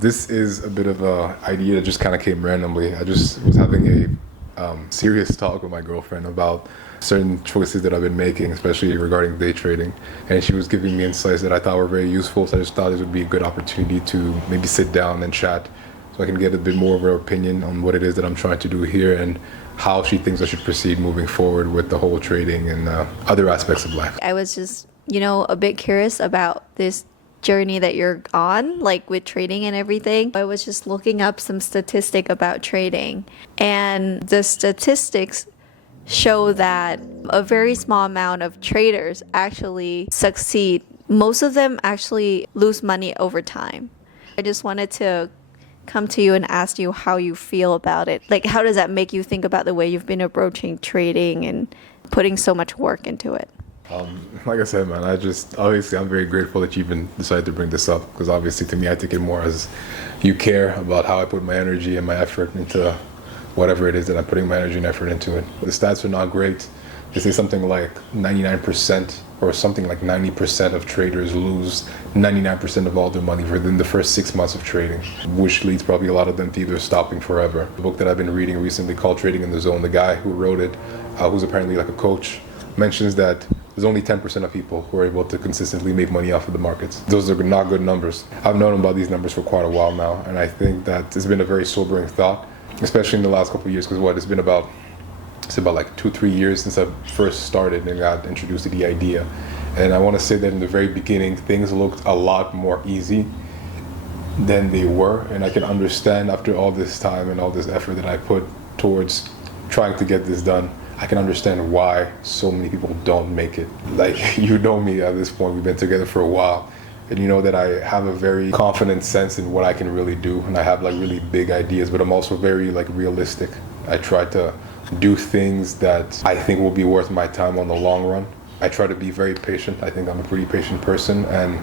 This is a bit of a idea that just kind of came randomly. I just was having a serious talk with my girlfriend about certain choices that I've been making, especially regarding day trading. And she was giving me insights that I thought were very useful. So I just thought this would be a good opportunity to maybe sit down and chat so I can get a bit more of her opinion on what it is that I'm trying to do here and how she thinks I should proceed moving forward with the whole trading and other aspects of life. I was just, a bit curious about this journey that you're on, like with trading and everything. I was just looking up some statistic about trading, and the statistics show that a very small amount of traders actually succeed. Most of them actually lose money over time. I just wanted to come to you and ask you how you feel about it. Like, how does that make you think about the way you've been approaching trading and putting so much work into it? Like I said, man, obviously I'm very grateful that you even decided to bring this up, because obviously to me I take it more as you care about how I put my energy and my effort into whatever it is that I'm putting my energy and effort into it. The stats are not great. They say something like 99% or something like 90% of traders lose 99% of all their money within the first 6 months of trading, which leads probably a lot of them to either stopping forever. The book that I've been reading recently called Trading in the Zone, the guy who wrote it, who's apparently like a coach, mentions that there's only 10% of people who are able to consistently make money off of the markets. Those are not good numbers. I've known about these numbers for quite a while now, and I think that it's been a very sobering thought, especially in the last couple of years, because it's about like 2-3 years since I first started and got introduced to the idea. And I want to say that in the very beginning, things looked a lot more easy than they were, and I can understand after all this time and all this effort that I put towards trying to get this done, I can understand why so many people don't make it. Like, you know me at this point, we've been together for a while, and you know that I have a very confident sense in what I can really do, and I have like really big ideas, but I'm also very like realistic. I try to do things that I think will be worth my time on the long run. I try to be very patient. I think I'm a pretty patient person, and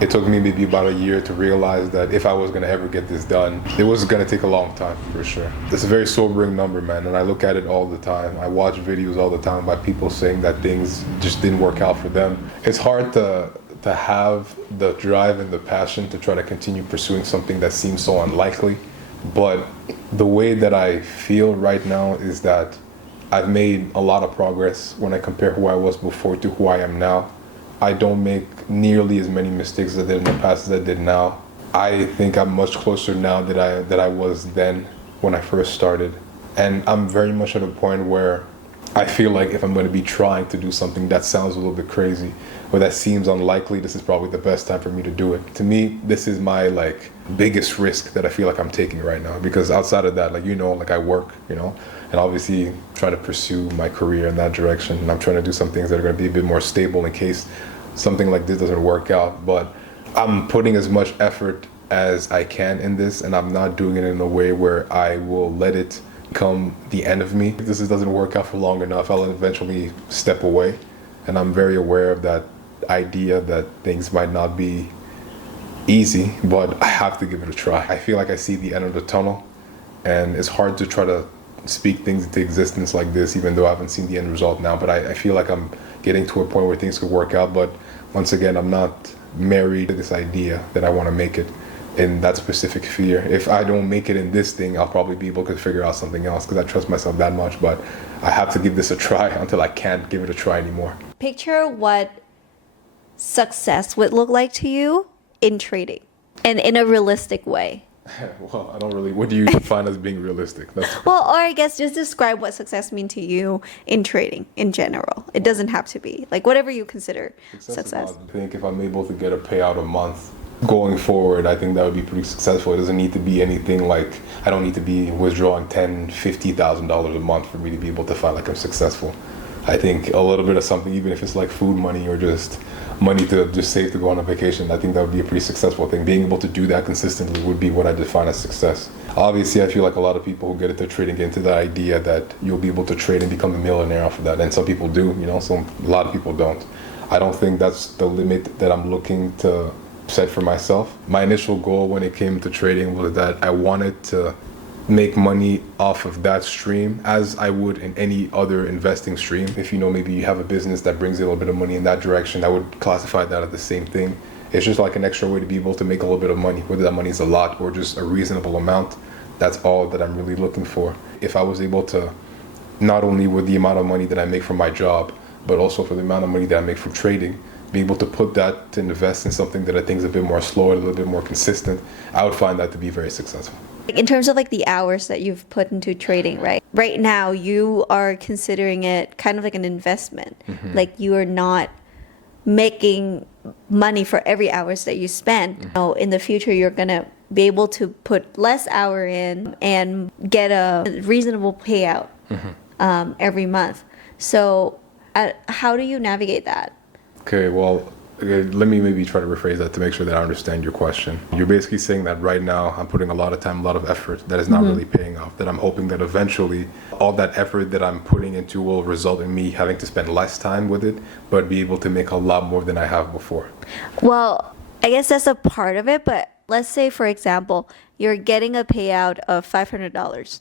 it took me maybe about a year to realize that if I was gonna ever get this done, it was gonna take a long time for sure. It's a very sobering number, man, and I look at it all the time. I watch videos all the time by people saying that things just didn't work out for them. It's hard to have the drive and the passion to try to continue pursuing something that seems so unlikely. But the way that I feel right now is that I've made a lot of progress when I compare who I was before to who I am now. I don't make nearly as many mistakes as I did in the past as I did now. I think I'm much closer now that I was then when I first started. And I'm very much at a point where I feel like if I'm going to be trying to do something that sounds a little bit crazy or that seems unlikely, this is probably the best time for me to do it. To me, this is my like biggest risk that I feel like I'm taking right now, because outside of that, like I work, and obviously try to pursue my career in that direction. And I'm trying to do some things that are going to be a bit more stable in case something like this doesn't work out. But I'm putting as much effort as I can in this, and I'm not doing it in a way where I will let it become the end of me. If this doesn't work out for long enough, I'll eventually step away. And I'm very aware of that idea that things might not be easy, but I have to give it a try. I feel like I see the end of the tunnel, and it's hard to try to speak things into existence like this, even though I haven't seen the end result now. But I feel like I'm getting to a point where things could work out. But once again, I'm not married to this idea that I want to make it in that specific sphere. If I don't make it in this thing, I'll probably be able to figure out something else, because I trust myself that much. But I have to give this a try until I can't give it a try anymore. Picture what success would look like to you in trading and in a realistic way. Well, I don't really. What do you define as being realistic? Well, or I guess just describe what success means to you in trading in general. It doesn't have to be like whatever you consider success. I think if I'm able to get a payout a month going forward, I think that would be pretty successful. It doesn't need to be anything like, I don't need to be withdrawing $10,000-$50,000 a month for me to be able to feel like I'm successful. I think a little bit of something, even if it's like food money or just money to just save to go on a vacation, I think that would be a pretty successful thing. Being able to do that consistently would be what I define as success. Obviously, I feel like a lot of people who get into trading get into the idea that you'll be able to trade and become a millionaire off of that. And some people do, so a lot of people don't. I don't think that's the limit that I'm looking to set for myself. My initial goal when it came to trading was that I wanted to make money off of that stream as I would in any other investing stream. If maybe you have a business that brings you a little bit of money in that direction, I would classify that as the same thing. It's just like an extra way to be able to make a little bit of money, whether that money is a lot or just a reasonable amount. That's all that I'm really looking for. If I was able to, not only with the amount of money that I make from my job, but also for the amount of money that I make from trading, be able to put that to invest in something that I think is a bit more slow, a little bit more consistent, I would find that to be very successful. In terms of like the hours that you've put into trading, right? Right now, you are considering it kind of like an investment. Like you are not making money for every hours that you spend. You know, in the future, you're gonna be able to put less hour in and get a reasonable payout every month. So, how do you navigate that? Okay, well, let me maybe try to rephrase that to make sure that I understand your question. You're basically saying that right now I'm putting a lot of time, a lot of effort that is not really paying off, that I'm hoping that eventually all that effort that I'm putting into will result in me having to spend less time with it, but be able to make a lot more than I have before. Well, I guess that's a part of it, but let's say, for example, you're getting a payout of $500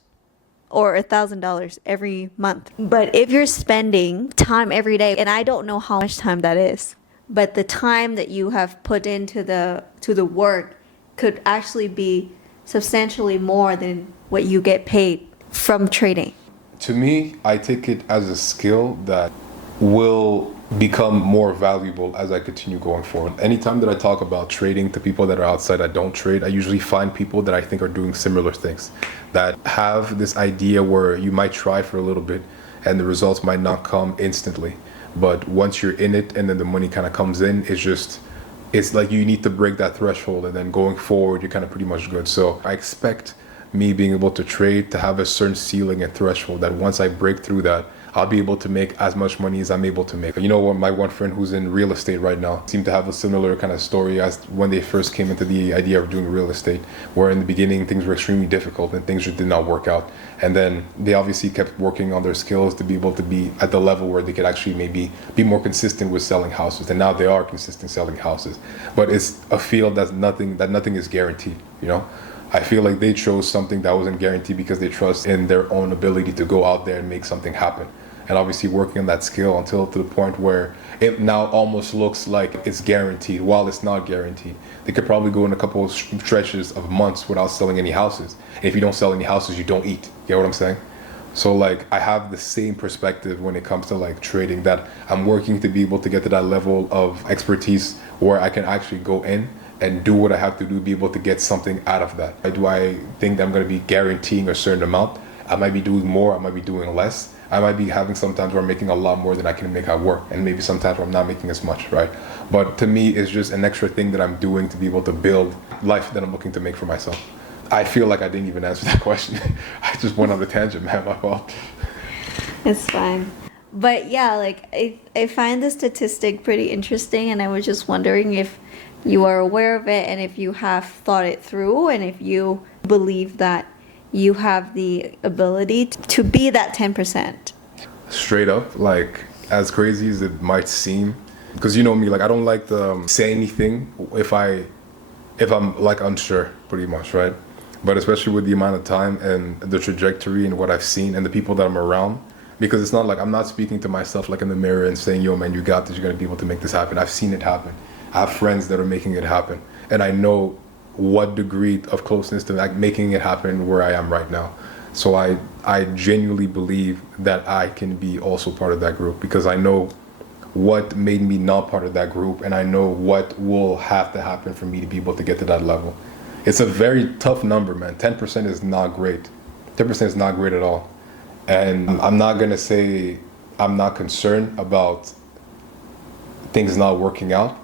or $1,000 every month. But if you're spending time every day, and I don't know how much time that is, but the time that you have put into the work could actually be substantially more than what you get paid from trading. To me, I take it as a skill that will become more valuable as I continue going forward. Anytime that I talk about trading to people that are outside that don't trade, I usually find people that I think are doing similar things, that have this idea where you might try for a little bit and the results might not come instantly. But once you're in it and then the money kind of comes in, it's like you need to break that threshold, and then going forward, you're kind of pretty much good. So I expect me being able to trade to have a certain ceiling and threshold that once I break through that, I'll be able to make as much money as I'm able to make. You know what, my one friend who's in real estate right now seemed to have a similar kind of story as when they first came into the idea of doing real estate, where in the beginning things were extremely difficult and things just did not work out. And then they obviously kept working on their skills to be able to be at the level where they could actually maybe be more consistent with selling houses. And now they are consistent selling houses. But it's a field that nothing is guaranteed, you know? I feel like they chose something that wasn't guaranteed because they trust in their own ability to go out there and make something happen. And obviously working on that skill until to the point where it now almost looks like it's guaranteed while it's not guaranteed. They could probably go in a couple of stretches of months without selling any houses. And if you don't sell any houses, you don't eat. You get what I'm saying? So like I have the same perspective when it comes to like trading, that I'm working to be able to get to that level of expertise where I can actually go in and do what I have to do, be able to get something out of that. Do I think that I'm going to be guaranteeing a certain amount? I might be doing more, I might be doing less. I might be having sometimes where I'm making a lot more than I can make at work, and maybe sometimes where I'm not making as much, right? But to me, it's just an extra thing that I'm doing to be able to build life that I'm looking to make for myself. I feel like I didn't even answer that question. I just went on the tangent, man, my fault. It's fine. But yeah, like I find the statistic pretty interesting, and I was just wondering if you are aware of it and if you have thought it through and if you believe that you have the ability to be that 10%. Straight up, like as crazy as it might seem, because you know me, like I don't like to say anything if I'm like unsure, pretty much, right? But especially with the amount of time and the trajectory and what I've seen and the people that I'm around, because it's not like I'm not speaking to myself like in the mirror and saying, yo man, you got this, you're gonna be able to make this happen. I've seen it happen. I have friends that are making it happen, and I know what degree of closeness to like making it happen where I am right now. So I genuinely believe that I can be also part of that group, because I know what made me not part of that group, and I know what will have to happen for me to be able to get to that level. It's a very tough number, man. 10% is not great. 10% is not great at all. And I'm not gonna say I'm not concerned about things not working out,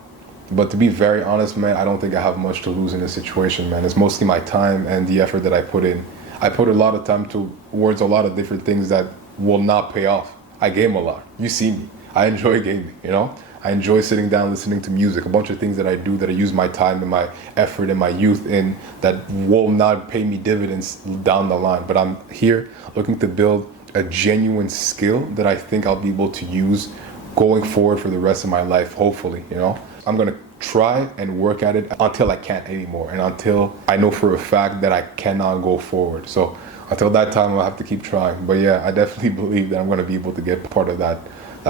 but to be very honest, man, I don't think I have much to lose in this situation, man. It's mostly my time and the effort that I put in. I put a lot of time towards a lot of different things that will not pay off. I game a lot. You see me. I enjoy gaming, you know? I enjoy sitting down, listening to music, a bunch of things that I do that I use my time and my effort and my youth in that will not pay me dividends down the line. But I'm here looking to build a genuine skill that I think I'll be able to use going forward for the rest of my life, hopefully, you know? I'm gonna try and work at it until I can't anymore, and until I know for a fact that I cannot go forward. So until that time, I'll have to keep trying. But yeah, I definitely believe that I'm gonna be able to get part of that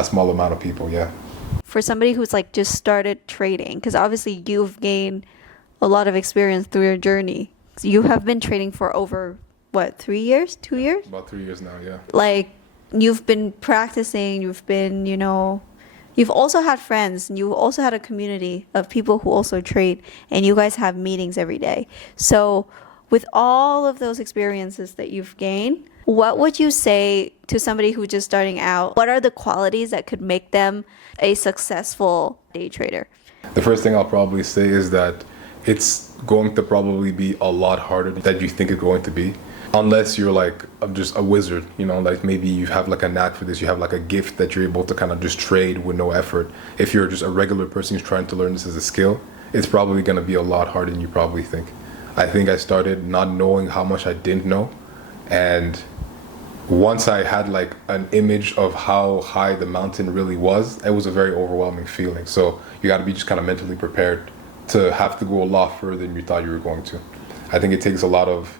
small amount of people, yeah. for somebody who's like just started trading, because obviously you've gained a lot of experience through your journey. You have been trading for over what, 3 years, 2 years? About 3 years now, yeah. Like you've been practicing, you've been, you've also had friends, and you've also had a community of people who also trade, and you guys have meetings every day. So with all of those experiences that you've gained, what would you say to somebody who's just starting out? What are the qualities that could make them a successful day trader? The first thing I'll probably say is that it's going to probably be a lot harder than you think it's going to be. Unless you're like just a wizard, like maybe you have like a knack for this, you have like a gift that you're able to kind of just trade with no effort. If you're just a regular person who's trying to learn this as a skill, it's probably going to be a lot harder than you probably think. I think I started not knowing how much I didn't know. And once I had like an image of how high the mountain really was, it was a very overwhelming feeling. So you got to be just kind of mentally prepared to have to go a lot further than you thought you were going to. I think it takes a lot of,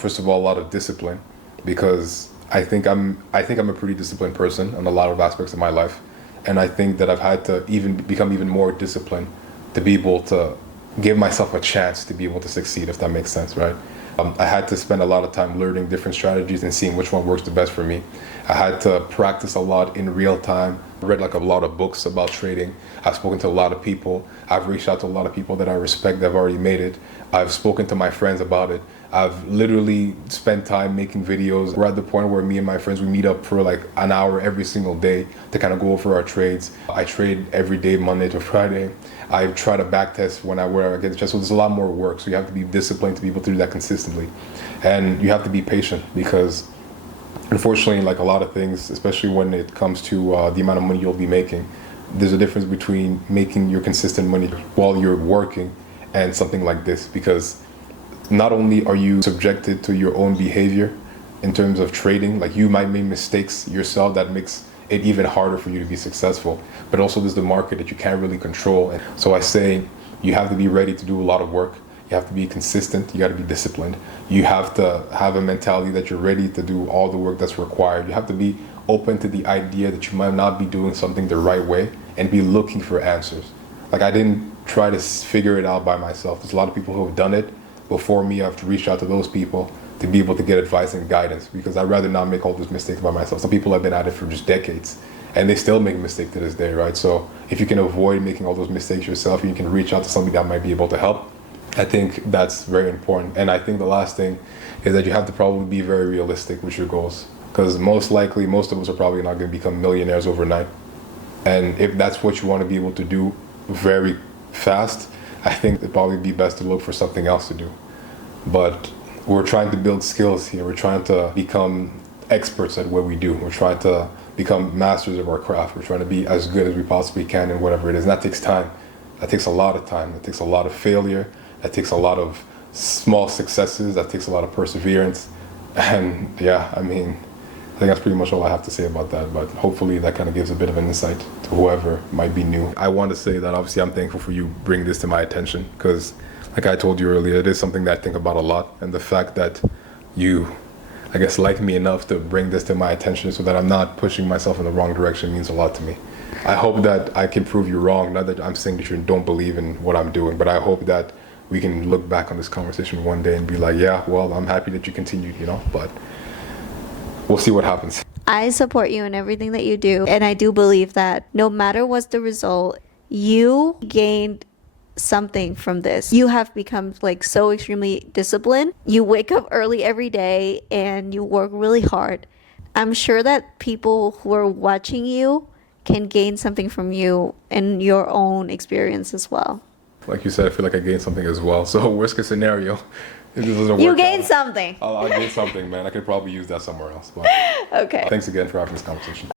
first of all, a lot of discipline, because I think I'm a pretty disciplined person in a lot of aspects of my life. And I think that I've had to become even more disciplined to be able to give myself a chance to be able to succeed, if that makes sense, right? I had to spend a lot of time learning different strategies and seeing which one works the best for me. I had to practice a lot in real time. I read like a lot of books about trading. I've spoken to a lot of people. I've reached out to a lot of people that I respect that have already made it. I've spoken to my friends about it. I've literally spent time making videos. We're at the point where me and my friends, we meet up for like an hour every single day to kind of go over our trades. I trade every day, Monday to Friday. I try to back test where I get the chance. So there's a lot more work. So you have to be disciplined to be able to do that consistently. And you have to be patient, because unfortunately, like a lot of things, especially when it comes to the amount of money you'll be making, there's a difference between making your consistent money while you're working and something like this, because not only are you subjected to your own behavior in terms of trading, like you might make mistakes yourself that makes it even harder for you to be successful, but also there's the market that you can't really control. And so I say you have to be ready to do a lot of work. You have to be consistent. You got to be disciplined. You have to have a mentality that you're ready to do all the work that's required. You have to be open to the idea that you might not be doing something the right way and be looking for answers. Like I didn't try to figure it out by myself. There's a lot of people who have done it before me. I have to reach out to those people to be able to get advice and guidance, because I'd rather not make all those mistakes by myself. Some people have been at it for just decades and they still make mistakes to this day, right? So if you can avoid making all those mistakes yourself, and you can reach out to somebody that might be able to help, I think that's very important. And I think the last thing is that you have to probably be very realistic with your goals, because most likely most of us are probably not going to become millionaires overnight. And if that's what you want to be able to do very fast, I think it'd probably be best to look for something else to do. But we're trying to build skills here. We're trying to become experts at what we do. We're trying to become masters of our craft. We're trying to be as good as we possibly can in whatever it is. And that takes time. That takes a lot of time. That takes a lot of failure. That takes a lot of small successes. That takes a lot of perseverance. And yeah, I mean, I think that's pretty much all I have to say about that. But hopefully that kind of gives a bit of an insight to whoever might be new. I want to say that obviously I'm thankful for you bringing this to my attention, because like I told you earlier, it is something that I think about a lot. And the fact that you, I guess, like me enough to bring this to my attention so that I'm not pushing myself in the wrong direction means a lot to me. I hope that I can prove you wrong. Not that I'm saying that you don't believe in what I'm doing, but I hope that we can look back on this conversation one day and be like, yeah, well, I'm happy that you continued, but we'll see what happens. I support you in everything that you do. And I do believe that no matter what's the result, you gained something from this. You have become like so extremely disciplined. You wake up early every day and you work really hard. I'm sure that people who are watching you can gain something from you and your own experience as well. Like you said, I feel like I gained something as well. So worst case scenario, if this doesn't work, you gained something. I'll gain something, man. I could probably use that somewhere else. But Okay. thanks again for having this conversation.